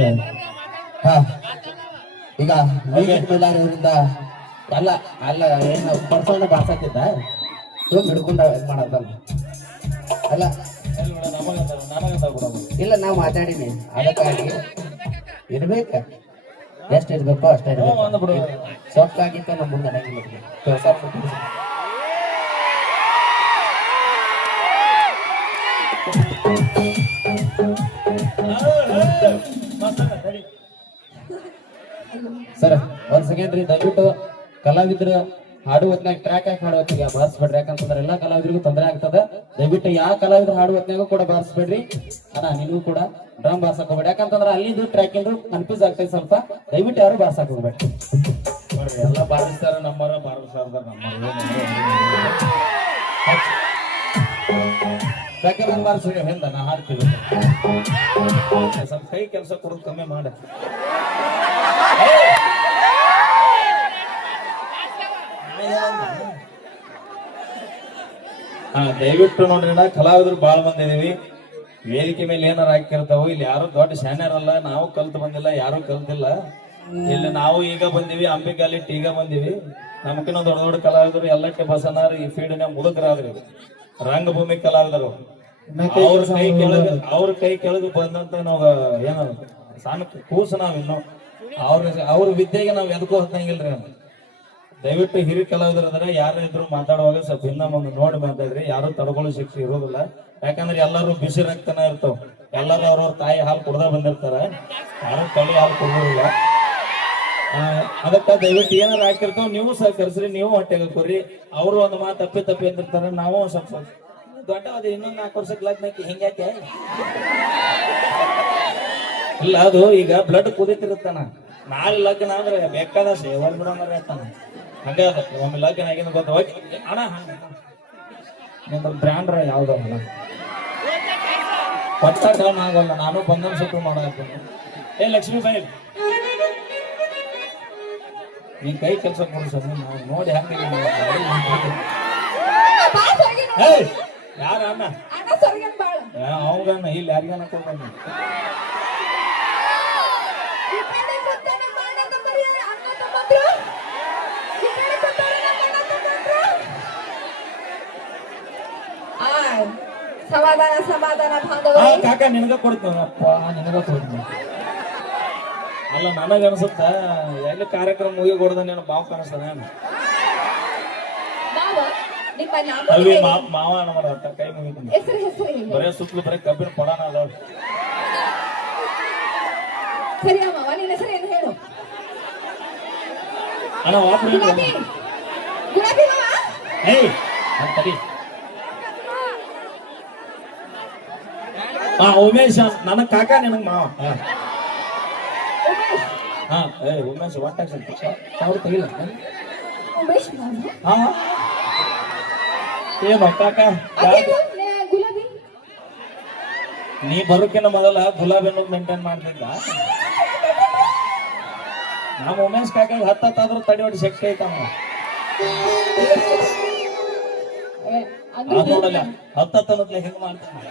ಏನು ಹಾ ಈಗ ಮ್ಯೂಸಿಕ್ ಎಲ್ಲ ಅಲ್ಲ ಏನು ಪರ್ಸೋಣ ಬಾರ್ಸತ್ತಿದ್ದ ಹಿಡ್ಕೊಂಡ ಅಲ್ಲ ಇಲ್ಲ ನಾವು ಮಾತಾಡೀನಿ ಅದಕ್ಕಾಗಿ ಇರ್ಬೇಕ ಎಷ್ಟು ಇರ್ಬೇಕು ಅಷ್ಟೇ ಇರ್ಬೇಕು ಸೊಕ್ಕಾಗಿತ್ತು ನಮ್ಮ ಮುಂದೆ ಸರ್ ಒಂದ್ ಸೆಕೆಂಡ್ ರೀ, ದಯವಿಟ್ಟು ಕಲಾವಿದ್ರ ಹಾಡು ಹೊತ್ನಾಗ ಟ್ರ್ಯಾಕ್ ಹಾಕಿ ಹಾಡು ಹೊತ್ತಿಗೆ ಬಾರಿಸ್ಬೇಡ್ರಿ. ಯಾಕಂತಂದ್ರೆ ಎಲ್ಲಾ ಕಲಾವಿದರಿಗೂ ತೊಂದರೆ ಆಗ್ತದ. ದಯವಿಟ್ಟು ಯಾವ ಕಲಾವಿದ್ರ ಹಾಡು ಹೊತ್ನಾಗೂ ಕೂಡ ಬಾರಿಸ್ಬೇಡ್ರಿ. ಅಣ್ಣ ನೀವು ಕೂಡ ಡ್ರಮ್ ಬಾರ್ಸಕ್ ಹೋಗ್ಬೇಡಿ ಯಾಕಂತಂದ್ರೆ ಅಲ್ಲಿದ್ದು ಟ್ರ್ಯಾಕಿಂದು ಕನ್ಫ್ಯೂಸ್ ಆಗ್ತೈತೆ ಸ್ವಲ್ಪ. ದಯವಿಟ್ಟು ಯಾರು ಬಾರ್ಸಕ್ ಹೋಗ್ಬೇಡಿ ನೋಡ್ರಿ ಎಲ್ಲ ಬಾರಿಸ್ತಾರ ನಮ್ಮರ ಬಾರಿಸ್ತಾರ ನಮ್ಮರ ಹಿಂದ ನಾ ಹಾಡ್ತೀವಿ. ಸ್ವಲ್ಪ ಕೈ ಕೆಲಸ ಕೊಡೋದು ಕಮ್ಮಿ ಮಾಡ. ಹಾ, ದಯವಿಟ್ಟು ನೋಡ್ರಿ ಅಣ್ಣ, ಕಲಾವಿದ್ರು ಬಾಳ ಬಂದಿದೀವಿ ವೇದಿಕೆ ಮೇಲೆ ಏನಾರ ಹಾಕಿರ್ತಾವ, ಇಲ್ಲಿ ಯಾರು ದೊಡ್ಡ ಶಾನ್ಯರಲ್ಲ, ನಾವು ಕಲ್ತು ಬಂದಿಲ್ಲ, ಯಾರು ಕಲ್ತಿಲ್ಲ ಇಲ್ಲಿ ನಾವು ಈಗ ಬಂದಿವಿ ಅಂಬಿಕಾಲಿ ಈಗ ಬಂದಿವಿ. ನಮ್ಕಿನ್ನ ದೊಡ್ಡ ದೊಡ್ಡ ಕಲಾವಿದರು, ಎಲ್ಲಕ್ಕೆ ಬಸನಾರ ಈ ಫೀಲ್ಡ್ನ ಮುದುಕರಾದ್ರಿ. ರಂಗಭೂಮಿ ಕಲಾವಿದರು. ಅವ್ರ ಕೈ ಕೆಳಗ ಅವ್ರ ಕೈ ಕೆಳಗೆ ಬಂದಂತ ನಾವು ಏನ ಸಣ್ಣ ಕೂಸು ನಾವ್ ಇನ್ನು. ಅವ್ರ ಅವ್ರ ವಿದ್ಯೆಗೆ ನಾವ್ ಎದಕ್ಕೂ ಹತ್ತಂಗಿಲ್ರಿ ದಯವಿಟ್ಟು ಹಿರಿ ಕಲಾವಿದರು ಅಂದ್ರೆ ಯಾರು ಇದ್ರು ಮಾತಾಡುವಾಗ ಸ್ವಲ್ಪ ಹಿಂದ ಮುಂದೆ ನೋಡಿ ಮಾತಾಡ್ರಿ ಯಾರು ತಡ್ಕೊಳ್ಳೋ ಶಿಕ್ಷೆ ಇರೋದಿಲ್ಲ. ಯಾಕಂದ್ರೆ ಎಲ್ಲರೂ ಬಿಸಿ ರಕ್ತನ ಇರ್ತಾವ. ಎಲ್ಲರೂ ಅವ್ರವ್ರ ತಾಯಿ ಹಾಲು ಕುಡ್ದ ಬಂದಿರ್ತಾರ. ಯಾರು ತಳಿ ಹಾಲು ಕುಡಿಯೋದಿಲ್ಲ ಆ, ಅದಕ್ಕ ದಯವಿಟ್ಟು ಏನಾರ ಹಾಕಿರ್ತಾವ ನೀವು ಸಹಕರಿಸ್ರಿ ನೀವು ಹೊಟ್ಟೆಗೆ ಕೊರಿ. ಅವರು ಒಂದು ಮಾತು ತಪ್ಪಿ ತಪ್ಪಿ ಅಂದಿರ್ತಾರೆ. ನಾವು ಸ್ವಲ್ಪ ಸ್ವಲ್ಪ ದೊಡ್ಡವಾದ ಇನ್ನೊಂದು ನಾಲ್ಕು ವರ್ಷಕ್ಕೆ ಲಗ್ನಕ್ಕೆ ಹಿಂಗ್ಯಾಕೆ? ಇಲ್ಲ ಅದು ಈಗ ಬ್ಲಡ್ ಕುದಿತಿರುತ್ತಾನ ನಾಳೆ ಲಗ್ನ ಅಂದ್ರೆ ಬೇಕಾದ ಸೇವಲ್ ಬಿಡೋಣ ಹೇಳ್ತಾನ. ಹಂಗ ಅದ ಒಮ್ಮೆ ಲಗ್ನ ಆಗಿನ ಗೊತ್ತ? ಹೋಗಿ ಅಣ್ಣ ನಿಂದ ಬ್ರ್ಯಾಂಡ್ರ ಯಾವ್ದಲ್ಲ ಕೊಟ್ಟ ಟೈಮ್ ಆಗಲ್ಲ ನಾನು ಬಂದನ್ ಸುಟ್ಟು ಮಾಡಾಕ್ತೀನಿ ಏ ಲಕ್ಷ್ಮೀ ಬಾಯಿ. ನೀನ್ ಕೈ ಕೆಲಸ ಕೊಡಿಸೋದು ನಾನು ನೋಡಿ ಹಾಕಿ ಏಯ್! ಯಾರ ಅಣ್ಣ? ಅಣ್ಣ ಸೊರಗನ್ ಬಾಳ. ಅವಂಗಣ್ಣ ಇಲ್ಲಿ ಸಮಾಧಾನ ಸಮಾಧಾನ ಬಾಂಧವ ಕಾಕ ನಿನಗ ಕೊಡ್ತೀನಿ ಅಲ್ಲ ನನಗ ಅನ್ಸುತ್ತ ಎಲ್ಲಿ ಕಾರ್ಯಕ್ರಮ ಮುಗಿ ಕೊಡ್ದ ನೀನು ಬಾವು ಕಾಣಿಸ್ತದ ಅವಿ ಮಾವ ಅನ್ನೋರ ಹತ್ತ ಕೈ ಮುಗಿತೀನಿ ಹೆಸರು ಹೆಸರು ಬರೇ ಸುತ್ತಲೂ ಬರೀ ಕಬ್ಬಿನ ಪಡಾನ ಅದಾವ. ಸರಿ ಮಾವ ನಿನ್ನ ಹೆಸರು ಏನು ಹೇಳು? ಅಣ್ಣ ವಾಪಸ್ ಗುಲಾಬಿ. ಗುಲಾಬಿ ಮಾವ? ಏಯ್. ಹಾ ಉಮೇಶ್ ನನ್ನ ಕಾಕ ನಿನಗ್ ಮಾವ. ಹಾ. ಹಾ ಏ ಉಮೇಶ್ ಒಟ್ಟ ಸಾವಿರ ತೆಗಿಲ್ಲ. ಉಮೇಶ್ ಮಾವ ಹಾ. ಏನು ಕಾಕ ಅದೇನು ಗುಲಾಬಿ? ನೀ ಬರೋಕಿನ ಮೊದಲ ಗುಲಾಬಿ ಅನ್ನೋದು ಮೇಂಟೈನ್ ಮಾಡ್ತಿದ್ದ ನಮ್ಮ ಉಮೇಶ್ ಕಾಕ ಹತ್ತಾದ್ರೂ ತಡಿ ಹೊಡಿ ಶಕ್ತಿ ಐತಮ್ಮ ಅದ್ ನೋಡಲ್ಲ ಹತ್ತತ್ತನತ್ಲೆ ಹೆಂಗ್ ಮಾಡ್ತಾನೆ?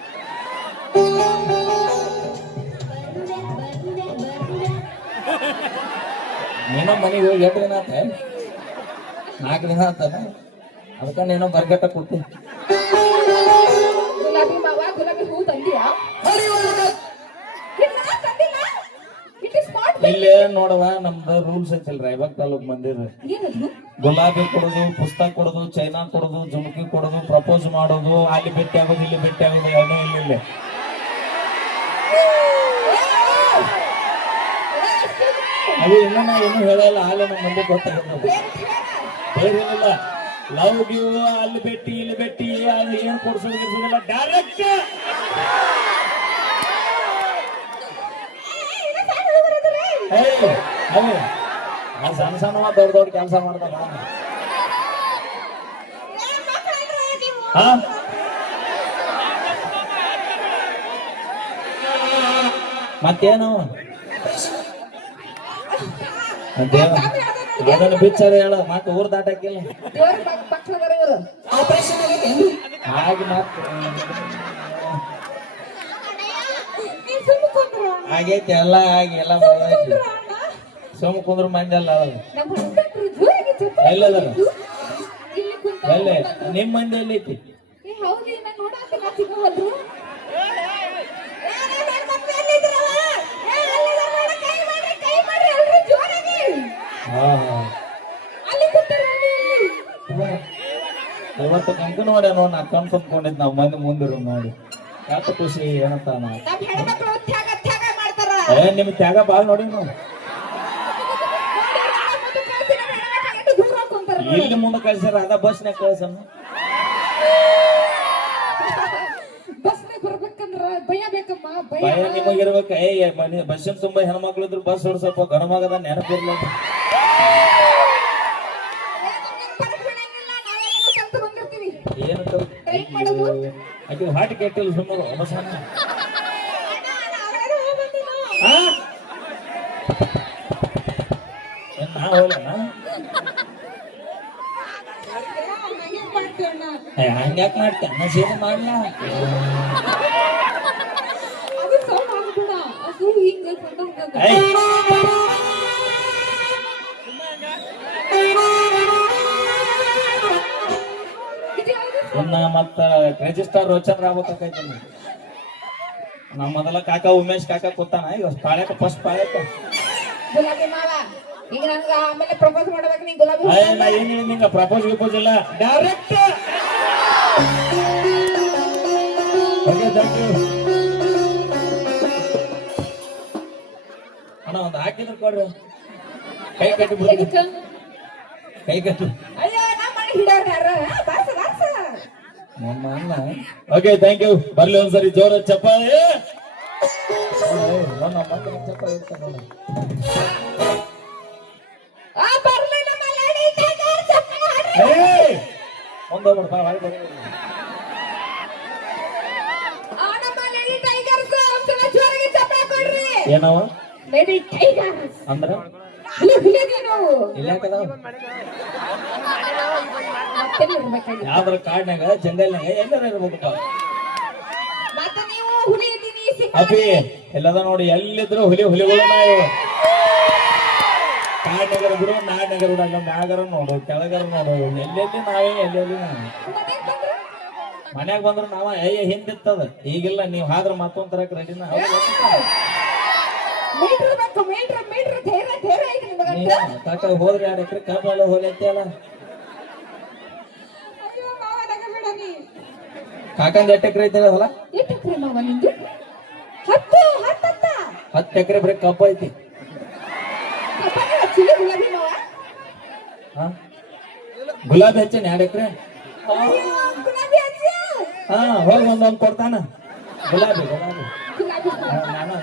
ನಿನ್ನ ಮನೆಗೆ ಹೋಗಿ ಎಂಟು ದಿನ ಆತ? ನಾಲ್ಕು ದಿನ ಆತನ? ಅದಕ್ಕ ನೀನು ಬರ್ಗಟ್ಟ ಕೊಡ್ತೀನಿ ಗುಲಾಬಿ ಮಾವ ಗುಲಾಬಿ ಹೂ ತಂದಿಯಾ ಇಲ್ಲ ಇಲ್ಲೇ ನೋಡವ ನಮ್ದು ರೂಲ್ಸ್ ಐತಿಲ್ ರೈಬಾಗ್ ತಾಲೂಕ್ ಮಂದಿರ ಗುಲಾಬಿ ಕೊಡೋದು ಪುಸ್ತಕ ಕೊಡೋದು ಚೈನಾ ಕೊಡೋದು ಜುಮ್ಕಿ ಕೊಡೋದು ಪ್ರಪೋಸ್ ಮಾಡೋದು ಅಲ್ಲಿ ಭೇಟಿ ಆಗೋದು ಇಲ್ಲಿ ಭೇಟಿ ಆಗೋದು ಯಾವ್ದೋ ಇಲ್ಲ ಇಲ್ಲಿ ಅದು ಇನ್ನೂ ನಾ ಏನು ಹೇಳಲ್ಲ ಹಾಲೆ ನಮ್ಮ ಮಂದಿ ಗೊತ್ತಾಗುತ್ತೆ ಲವ್ ಗಿವ್ ಅಲ್ಲಿ ಬೆಟ್ಟಿ, ಇಲ್ಲಿ ಬೆಟ್ಟಿ ಅದು ಏನ್ ಕೊಡ್ಸೋದು ಗಿಡ್ಸೋದಿಲ್ಲ ಡೈರೆಕ್ಟ್ ಆ ಸಣ್ಣ ಸಣ್ಣ ದೊಡ್ಡ ದೊಡ್ಡ ಕೆಲಸ ಮಾಡ್ತಾನ ಮತ್ತೇನು? ಮತ್ತೇನು? ಅದನ್ನು ಬಿಚ್ಚಾರೆ ಹೇಳ ಮತ್ತೆ ಊರ್ ದಾಟಕ್ಕಿಲ್ಲ ಹಾಗೆ ಆಗೈತಿ ಎಲ್ಲ ಆಗಿ ಎಲ್ಲ ಸೋಮ ಕುಂದ್ರ ಮಂದಿ ಅಲ್ಲ ಎಲ್ಲದ ಎಲ್ಲ ನಿಮ್ಮ ಮಂದಿ ಎಲ್ಲೈತಿ ಇವತ್ತು ನಂಗೂ ನೋಡಿ ನಾ ಕಣ್ ತುಂಬ್ಕೊಂಡಿದ್ ನಾವ್ ಮಂದಿ ಮುಂದಿರು ನೋಡಿ. ಯಾಕೆ ಖುಷಿ ಏನಂತ ನಾ ನಮ್ ಹೆಣ್ಮಕ್ಳು ತ್ಯಾಗ ತ್ಯಾಗ ಏ ನಿಮ್ ತ್ಯಾಗ ಬಾಳ್ ನೋಡಿ ನಾವು. ನೋಡಿ. ಇಲ್ಲಿ ಮುಂದೆ ಕಳ್ಸ್ಯಾರ ಅದ ಕಳ್ಸಮ್ಮ ಬಸ್ನಾಗ ಬರ್ಬೇಕಂದ್ರ ಭಯ ನಿಮಗಿರ್ಬೇಕ ಏ ಮನೆ ಬಸ್ಸಿನ ತುಂಬಾ ಹೆಣ್ಮಕ್ಳು ಇದ್ರು ಬಸ್ ಹೊಡ್ಸಪ್ಪ ಗರಮಾಗದ ಮಗದ ಆಕೆ ಹಾಟ್ ಕೆಟ್ಟಿಲ್ಲ ಸುಮ್ಮನೆ ಬಸಣ್ಣ ಅಣ್ಣ, ಅಣ್ಣ, ಅವಳೇನೋ ಹೋಗ್ಬಂದಿಲ್ಲ. ಹಾ ಏನ್ ನಾ ಹೋಗ್ಲಣ್ಣ ಹಂಗೇನ್ ಮಾಡ್ತೀವಿ ಅಣ್ಣ? ಹಂಗ್ಯಾಕ್ ಮಾಡ್ತೆ? ಅಣ್ಣ ಸೇವೆ ಮಾಡ್ಲಾ? ಅದು ಆಗ್ಬೇಡ. ಅದು ಹಿಂಗ ಇನ್ನ ಮತ್ತ ರಿಜಿಸ್ಟರ್ ರೋಚನ್ ಆಗ್ಬೇಕಾಯ್ತು ನಮ್ಮ ಮೊದಲ ಕಾಕ ಉಮೇಶ್ ಕಾಕ ಕೂತಾನ. ಈಗ ಪಾಳ್ಯಕ ಫಸ್ಟ್ ಪಾಳ್ಯಕ. ಗುಲಾಬಿ ಮಾಲ ಈಗ ನನ್ಗ ಆಮೇಲೆ ಪ್ರಪೋಸ್ ಮಾಡಬೇಕು ನೀ ಗುಲಾಬಿ ಹೂ ಅಯ್ಯ ನಾ ಏನ್ ನಿಂಗ ಪ್ರಪೋಸ್ ಗಿಪೋಸ್ ಇಲ್ಲ. ಡೈರೆಕ್ಟ್ ಓಕೆ ಥ್ಯಾಂಕ್ ಯು ಅಣ್ಣ ಒಂದು ಹಾಕಿದ್ರು ಕೊಡ್ರಿ. ಕೈ ಕಟ್ಟಿ ಕೈ ಕಟ್ಟಿ ಅಯ್ಯೋ ನಾ ಮಾಡಿ ಹಿಡಿಯೋರ್ ಯಾರು ಆ, ಬಾರ್ಸ ಬಾರ್ಸ ನಮ್ಮ ಅಣ್ಣ. ಓಕೆ ಥ್ಯಾಂಕ್ ಯು ಬರ್ಲಿ ಒಂದ್ಸರಿ ಜೋರ ಚಪ್ಪಾಳೆ. ಏನವ? ಅಂದ್ರ? ಯಾವ್ದ್ರ ಕಾಡ್ನಾಗ ಜಂಗಲ್ನಾಗ ಎಲ್ಲಾರ ಇರ್ಬೇಕಪ್ಪ. ಅಪಿ ಎಲ್ಲದ ನೋಡಿ ಎಲ್ಲಿದ್ರು ಹುಲಿ ಹುಲಿಗಳು ನಾವು ಕಾಡ್ನಗರ ಬಿಡು ನಾಡ್ನಗರ ಬಿಡಲ್ಲ ಮ್ಯಾಗರ ನೋಡು ಕೆಳಗರ ನೋಡು ಎಲ್ಲೆಲ್ಲಿ ನಾವೇ ಎಲ್ಲೆಲ್ಲಿ ನಾವು. ಮನೆಗ್ ಬಂದ್ರು? ಮನ್ಯಾಗ ಬಂದ್ರ ನಾವ ಅಯ್ಯ ಹಿಂದಿತ್ತದ. ಈಗಿಲ್ಲ ನೀವ್ ಹಾದ್ರ ಮತ್ತೊಂದ್ ತರಕ್ ರೆಡಿನ ಮೀಟ್ರ್ ಬೇಕು ಮೀಟ್ರ್ ಮೀಟ್ರ್ ಧೈರ್ಯ ಧೈರ್ಯ ಐತಿ ನಿಮಗಂತ. ಕಾಕ ಹೋದ್ರಿ ಎರಡು ಎಕರೆ ಕಬ್ಬೆಲ್ಲ ಹೋಲೈತಿಯಲ್ಲ ಅಯ್ಯೋ ಮಾವ ನಗಬೇಡ ನೀ ಕಾಕಂದ ಎಷ್ಟು ಎಕರೆ ಐತೆ ಹೊಲ? ಎಷ್ಟು ಎಕರೆ ಮಾವ ನಿಂದು ಹತ್ತು ಹತ್ತತ್ತ. ಹತ್ತು ಎಕರೆ ಬರೀ ಕಬ್ಬು ಐತಿ. ಗುಲಾಬಿ ಹಚ್ಚೇನಿ ಎರಡು ಎಕರೆ? ಹಾ ಹೋಗಿ ಒಂದೊಂದು ಕೊಡ್ತಾನ. ಗುಲಾಬಿ ಗುಲಾಬಿ. ನಾನು.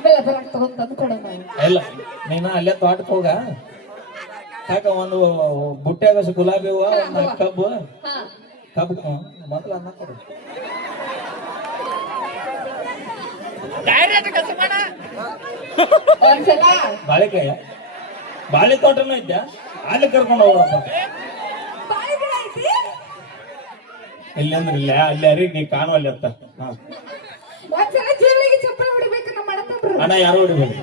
ಆಮೇಲೆ ಬರಕ್ ತಗೊಂಡ್ ತಂದು ಕೊಡೋಣ ಇಲ್ಲ ನೀನ ಅಲ್ಲೇ ತೋಟಕ್ಕೆ ಹೋಗ. ಯಾಕ ಒಂದು ಬುಟ್ಟ್ಯಾಗ ಗುಲಾಬಿ ಹೂವ ಒಂದು ಕಬ್ಬು. ಹಾ. ಕಬ್ಬು ಮೊದಲು ಅನ್ನ ಕೊಡು. ಒಂದ್ಸಲ. ಬಾಳೆಕಾಯ. ಬಾಳೆ ತೋಟನೂ ಇದ್ಯಾ? ಅಲ್ಲಿ ಕರ್ಕೊಂಡು ಹೋಗಪ್ಪ ಇಲ್ಲಿ ಅಂದ್ರೆ ಇಲ್ಲ ಅಲ್ಲಿ ಅರಿ ನೀ ಕಾಣುವಲ್ಲಿ ಅಂತ. ಹಾ. ಅಣ್ಣ ಯಾರು ಹೊಡಿಬೇಡಿ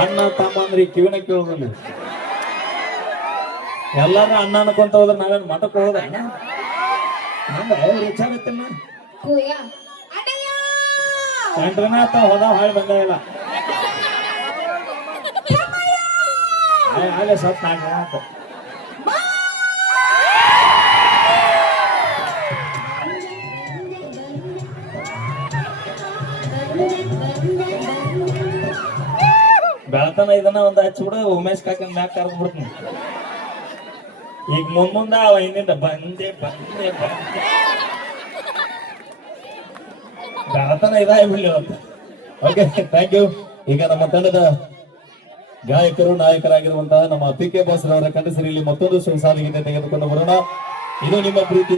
ಅಣ್ಣ ತಮ್ಮ ಅಂದ್ರೆ ಈ ಕಿವಿನ ಕೇಳೋದಿಲ್ಲ. ಎಲ್ಲಾರು ಅಣ್ಣ ಅನ್ಕೊಂತ ಹೋದ್ರೆ ನಾವೇನ್ ಮಠಕ್ಕೆ ಹೋದ ಅಣ್ಣ? ರುಚಾಗತ್ತಿಲ್ಲ ಕೂಯ. ಅಣ್ಣಯ್ಯ! ಕಂಡ್ರನ ಆತ ಹೋದ ಹಾಳು ಬಂದ ಇಲ್ಲ. ಅಲ್ಲೇ ಸತ್ ನಾಲ್ಕು ಬೆಳತನ ಇದನ್ನ ಒಂದ್ ಹಚ್ಬಿಡು ಉಮೇಶ್ ಕಾಕನ್ ಮ್ಯಾಕ್ ಕರ್ದ್ ಬಿಡ್ತೀನಿ. ಈಗ ಮುಂದ ಅವ ಹಿಂದಿಂದ ಬಂದೆ ಬಂದೆ ಬಂದೆ. ಬೆಳತನ ಇದಾಗ್ಬಿಡ್ಲಿ ಅಂತ ಓಕೆ ಥ್ಯಾಂಕ್ ಯು ಈಗ ನಮ್ಮ ತಂಡದ ಗಾಯಕರು, ನಾಯಕರಾಗಿರುವಂತಹ ನಮ್ಮ ಪಿ ಕೆ ಬಾಸ್ ರವರ ಕಂಡಸರಿಯಲ್ಲಿ ಮತ್ತೊಂದು ಸಾಲಿಗೆ ತೆಗೆದುಕೊಂಡು ಬರೋಣ. ಇದು ನಿಮ್ಮ ಪ್ರೀತಿ.